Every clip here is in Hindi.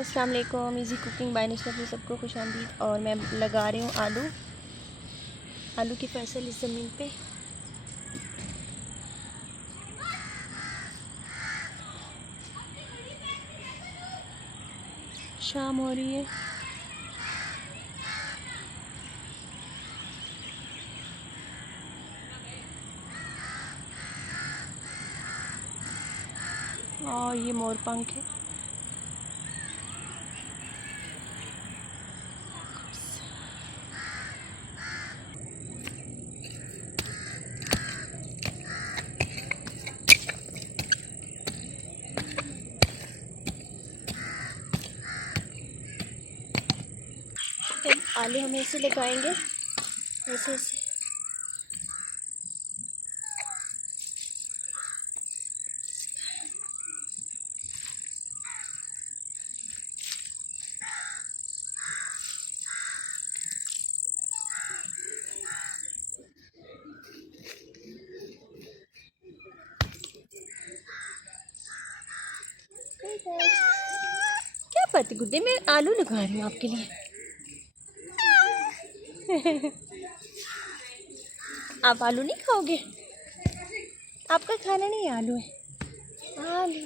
अस्सलाम वालेकुम। इजी कुकिंग बाय निशा में सबको खुशामदीद। और मैं लगा रही हूँ आलू की फसल इस ज़मीन पे। शाम हो रही है। और ये मोर पंख है। अब आलू हम ऐसे लगाएंगे, ऐसे ऐसे। क्या पति गुड्डे, मैं आलू लगा रही हूँ आपके लिए। आप आलू नहीं खाओगे? आपका खाना नहीं आलू है। आलू।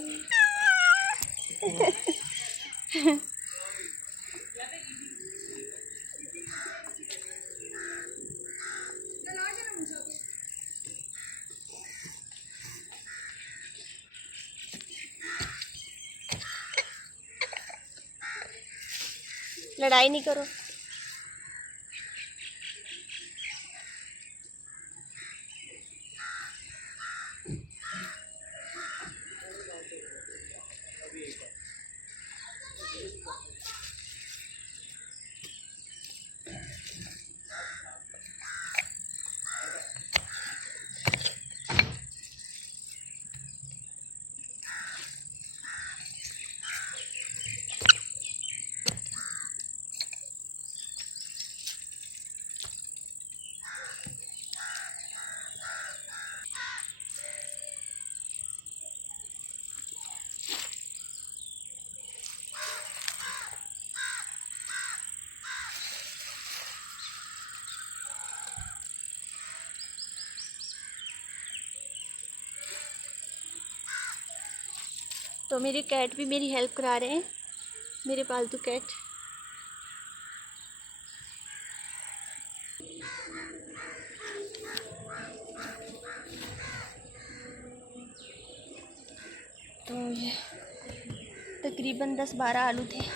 लड़ाई नहीं करो। तो मेरे कैट भी मेरी हेल्प करा रहे हैं, मेरे पालतू कैट। तो ये तकरीबन 10-12 आलू थे।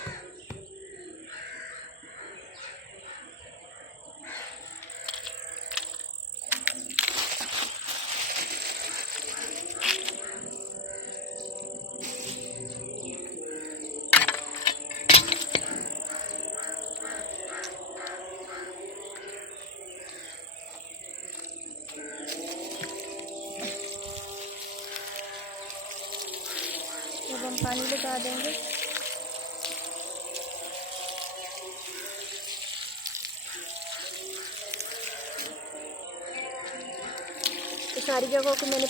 अब हम पानी लगा देंगे। तो सारी जगहों को मैंने